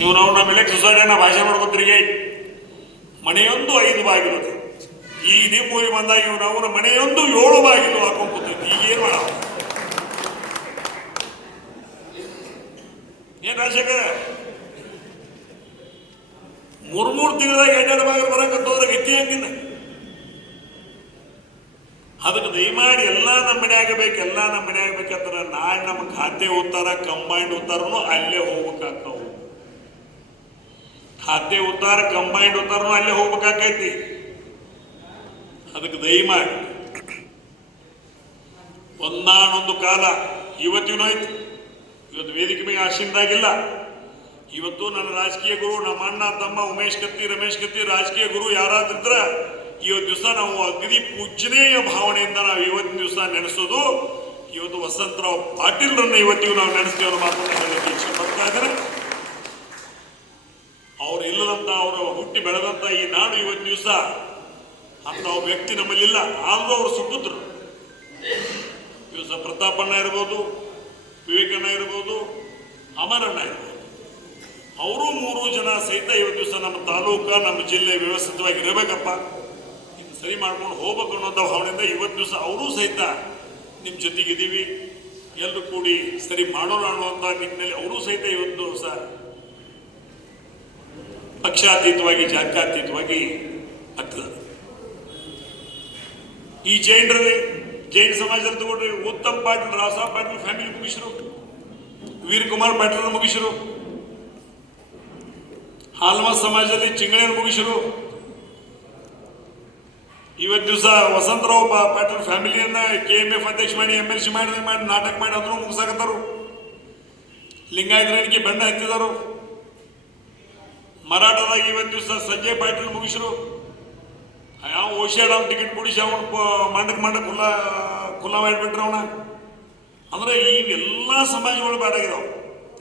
ನೀವು ನಾವು ನಮ್ಮ ಎಲೆಕ್ಟ್ ಸೊಸೈಟಿಯನ್ನ ಭಾಷೆ ಮಾಡ್ಕೊತಿರಿಗೆ ಮನೆಯೊಂದು ಐದು ಬಾಗಿಲು. ಈ ಊರಿಗೆ ಬಂದಾಗ ಇವ್ರು ಅವರ ಮನೆಯೊಂದು ಏಳು ಬಾಗಿಲು ಹಾಕೊಂಡು ಕೂತೈತಿ ಈಗೇನು ಮಾಡ? ಏನ್ ರಾಜಶೇಖರ? ಮೂರ್ ಮೂರ್ ತಿಂಗಳದಾಗ ಎರಡೆರಡು ಬಾಗಿಲು ಬರಕತ್ತೋದ್ರೆ ಗತಿ ಹಂಗಿನ ಅದಕ್ಕೆ ದಯಮಾಡಿ ಎಲ್ಲ ನಮ್ಮ ಮನೆ ಆಗಬೇಕು, ಎಲ್ಲ ನಮ್ಮ ಮನೆ ಆಗ್ಬೇಕಂದ್ರೆ ನಾಳೆ ನಮ್ಮ ಖಾತೆ ಉತ್ತಾರ ಕಂಬೈಂಡ್ ಉತ್ತಾರನು ಅಲ್ಲೇ ಹೋಗ್ಬೇಕಾಗ್ತಾವು. ಖಾತೆ ಉತ್ತಾರ, ಕಂಬೈಂಡ್ ಉತ್ತಾರನು ಅಲ್ಲೇ ಹೋಗ್ಬೇಕಾಕೈತಿ. ಅದಕ್ಕೆ ದಯಮಾಡಿ. ಒಂದಾನೊಂದು ಕಾಲ, ಇವತ್ತಿನೂ ಐತಿ ಇವತ್ತು ವೇದಿಕೆ ಮೇಲೆ ಆಶೀನದಾಗಿಲ್ಲ ಇವತ್ತು ನನ್ನ ರಾಜಕೀಯ ಗುರು ನಮ್ಮ ಅಣ್ಣ ತಮ್ಮ ಉಮೇಶ್ ಕತ್ತಿ, ರಮೇಶ್ ಕತ್ತಿ ರಾಜಕೀಯ ಗುರು ಯಾರಾದ್ರಿದ್ರ ಇವತ್ತು ದಿವಸ ನಾವು ಅಗ್ನಿ ಪೂಜನೀಯ ಭಾವನೆಯಿಂದ ನಾವು ಇವತ್ತಿನ ದಿವಸ ನೆನೆಸೋದು. ಇವತ್ತು ವಸಂತರಾವ್ ಪಾಟೀಲ್ರನ್ನ ಇವತ್ತಿಗೂ ನಾವು ನೆನೆಸ್ತೀವಿ ಅನ್ನೋ ಮಾತನ್ನು ಹೇಳಲಿಕ್ಕೆ ಇಚ್ಛೆ ಪಡ್ತಾ ಇದ್ದಾರೆ ಅವ್ರು ಇಲ್ಲದಂತ ಹುಟ್ಟಿ ಬೆಳೆದಂತ ಈ ನಾಡು ಇವತ್ತು ದಿವಸ ಅಂತ ವ್ಯಕ್ತಿ ನಮ್ಮಲ್ಲಿಲ್ಲ. ಆದರೂ ಅವರು ಸುಪುತ್ರರು. ದಿವಸ ಪ್ರತಾಪಣ್ಣ ಇರ್ಬೋದು ವಿವೇಕಣ್ಣ ಇರ್ಬೋದು ಅಮರಣ್ಣ ಇರ್ಬೋದು. ಅವರು ಮೂರು ಜನ ಸಹಿತ ಇವತ್ತು ದಿವಸ ನಮ್ಮ ತಾಲೂಕ, ನಮ್ಮ ಜಿಲ್ಲೆ ವ್ಯವಸ್ಥಿತವಾಗಿ ಇರಬೇಕಪ್ಪ. ಇನ್ನು ಸರಿ ಮಾಡ್ಕೊಂಡು ಹೋಗ್ಬೇಕು ಅನ್ನೋಂಥ ಭಾವನೆಯಿಂದ ಇವತ್ತು ದಿವಸ ಅವರೂ ಸಹಿತ ನಿಮ್ಮ ಜೊತೆಗಿದ್ದೀವಿ. ಎಲ್ಲರೂ ಕೂಡಿ ಸರಿ ಮಾಡೋಣ ಅನ್ನುವಂಥ ನಿಟ್ಟಿನಲ್ಲಿ ಅವರೂ ಸಹಿತ ಇವತ್ತು ದಿವಸ ಪಕ್ಷಾತೀತವಾಗಿ ಜಾತ್ಯಾತೀತವಾಗಿ ಆಗ್ತದೆ ಈ ಜೈನರಲ್ಲಿ ಜೈನ ಸಮಾಜದಲ್ಲಿ ತಗೊಂಡ್ರೆ ಉತ್ತಮ್ ಪಾಟೀಲ್ ರಾಸಾಬ್ ಪಾಟೀಲ್ ಫ್ಯಾಮಿಲಿ ಮುಗಿಸಿರು. ವೀರಕುಮಾರ್ ಪಾಟೀಲ್ ಮುಗಿಸಿರು. ಹಾಲ್ಮ ಸಮಾಜದಲ್ಲಿ ಚಿಂಗಳೇನು ಮುಗಿಸಿರು. ಇವತ್ತು ದಿವಸ ವಸಂತರಾವ್ ಪಾಟೀಲ್ ಫ್ಯಾಮಿಲಿಯನ್ನ ಕೆ ಎಂ ಎಫ್ ಅಧ್ಯಕ್ಷ ಮಾಡಿ ಎಂ ಎಲ್ ಸಿ ಮಾಡಿ ಮಾಡಿ, ನಾಟಕ ಮಾಡಿ, ಅದನ್ನು ಮುಗಿಸಾಕತ್ತಾರು. ಲಿಂಗಾಯತನಿಗೆ ಬಣ್ಣ ಹತ್ತಿದರು. ಮರಾಠದಾಗ ಇವತ್ತು ದಿವಸ ಸಂಜಯ್ ಪಾಟೀಲ್ ಮುಗಿಸ್ರು. ಯಾವ ಓಶಿಯಾಡ ಟಿಕೆಟ್ ಕೊಡಿಸಿ ಅವನು ಮಂಡಕ್ ಮಂಡಕ್ ಕುಲ್ಲ ಕುಲ್ಲ ಮಾಡಿಬಿಟ್ರೆ ಅವನ. ಅಂದ್ರೆ ಈ ಎಲ್ಲ ಸಮಾಜಗಳು ಬೇಡಾಗಿದಾವ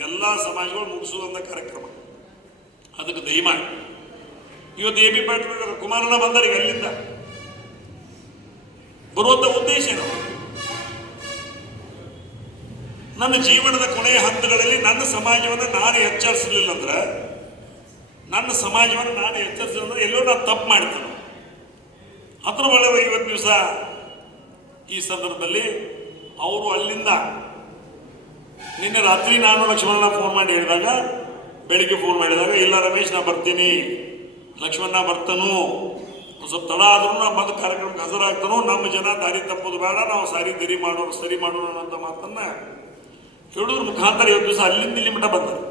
ಎಲ್ಲ ಸಮಾಜಗಳು ಮುಗಿಸುವಂತ ಕಾರ್ಯಕ್ರಮ. ಅದಕ್ಕೆ ದಯಮಾಡಿ ಇವತ್ತು ಎ ಬಿ ಪಾಟೀಲ್ ಕುಮಾರನ ಈಗ ಅಲ್ಲಿಂದ. ಬರುವಂತ ಉದ್ದೇಶ ಏನು? ನನ್ನ ಜೀವನದ ಕೊನೆಯ ಹಂತಗಳಲ್ಲಿ ನನ್ನ ಸಮಾಜವನ್ನು ನಾನು ಎಚ್ಚರಿಸಲಿಲ್ಲ ಅಂದ್ರೆ ನನ್ನ ಸಮಾಜವನ್ನು ನಾನು ಎಚ್ಚರಿಸಿದ್ರೆ ಎಲ್ಲೋ ನಾನು ತಪ್ಪು ಮಾಡ್ತೇನೆ ಅದ್ರ ಒಳಗೆ ಇವತ್ತು ದಿವಸ ಈ ಸಂದರ್ಭದಲ್ಲಿ ಅವರು ಅಲ್ಲಿಂದ ನಿನ್ನೆ ರಾತ್ರಿ ನಾನು ಲಕ್ಷ್ಮಣ ಫೋನ್ ಮಾಡಿ ಹೇಳಿದಾಗ, ಬೆಳಿಗ್ಗೆ ಫೋನ್ ಮಾಡಿದಾಗ ಇಲ್ಲ ರಮೇಶ್, ನಾ ಬರ್ತೀನಿ. ಲಕ್ಷ್ಮಣ ಬರ್ತಾನು. ಸ್ವಲ್ಪ ತಡ ಆದ್ರೂ ನಾ ಬಂದು ಕಾರ್ಯಕ್ರಮಕ್ಕೆ ಹಾಜರಾಗ್ತಾನೋ, ನಮ್ಮ ಜನ ದಾರಿ ತಪ್ಪೋದು ಬೇಡ, ನಾವು ಸಾರಿ ದರಿ ಮಾಡೋರು, ಸರಿ ಮಾಡೋಣ ಅಂತ ಮಾತನ್ನ ಹೇಳೋದ್ರ. ಮುಖಾಂತರ ಇವತ್ತು ದಿವಸ ಅಲ್ಲಿಂದ ಇಲ್ಲಿ ಮಟ್ಟ ಬಂದರು.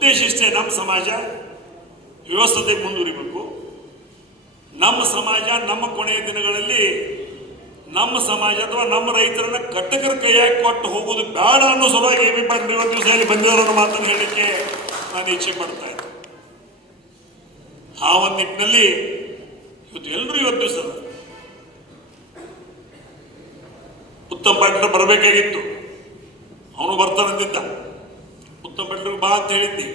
ಉದ್ದೇಶ ಇಷ್ಟೇ ನಮ್ಮ ಸಮಾಜ ವ್ಯವಸ್ಥತೆ ಮುಂದುವರಿಬೇಕು. ನಮ್ಮ ಸಮಾಜ, ನಮ್ಮ ಕೊನೆಯ ದಿನಗಳಲ್ಲಿ ನಮ್ಮ ಸಮಾಜ ಅಥವಾ ನಮ್ಮ ರೈತರನ್ನ ಕಟ್ಟಕರ ಕೈಯಾಗಿ ಕೊಟ್ಟು ಹೋಗುವುದು ಬೇಡ ಅನ್ನೋ ಸಲುವಾಗಿ ಎ ಬಿ ಪಾಟೀಲ್ ಇವತ್ತು ದಿವಸದಲ್ಲಿ ಬಂದಿರೋ ಮಾತನ್ನು ಹೇಳಲಿಕ್ಕೆ ನಾನು ಇಚ್ಛೆ ಪಡ್ತಾ ಇದ್ದೆ. ಆ ಒಂದು ನಿಟ್ಟಿನಲ್ಲಿ ಇವತ್ತು ಎಲ್ಲರೂ ಇವತ್ತು ದಿವಸ ಉತ್ತಮ ಪಾಟೀಲ್ ಬರಬೇಕಾಗಿತ್ತು. ಅವನು ಬರ್ತಾನಂದಿದ್ದ ಉತ್ತಮ್ ಪಾಟೀಲ್ ಬಾ ಅಂತ ಹೇಳಿದ್ದೆ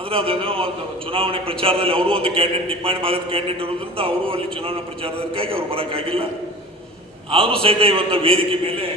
ಆದರೆ ಅದೇನೋ ಒಂದು ಚುನಾವಣೆ ಪ್ರಚಾರದಲ್ಲಿ ಅವರು ಒಂದು ಕ್ಯಾಂಡಿಡೇಟ್ ನಿಪ್ಪಾಣಿ ಭಾಗದ ಕ್ಯಾಂಡಿಡೇಟ್ ಇರೋದ್ರಿಂದ ಅವರು ಅಲ್ಲಿ ಚುನಾವಣಾ ಪ್ರಚಾರದಕ್ಕಾಗಿ ಅವ್ರು ಬರೋಕ್ಕಾಗಿಲ್ಲ. ಆದರೂ ಸಹಿತ ಇವತ್ತು ವೇದಿಕೆ ಮೇಲೆ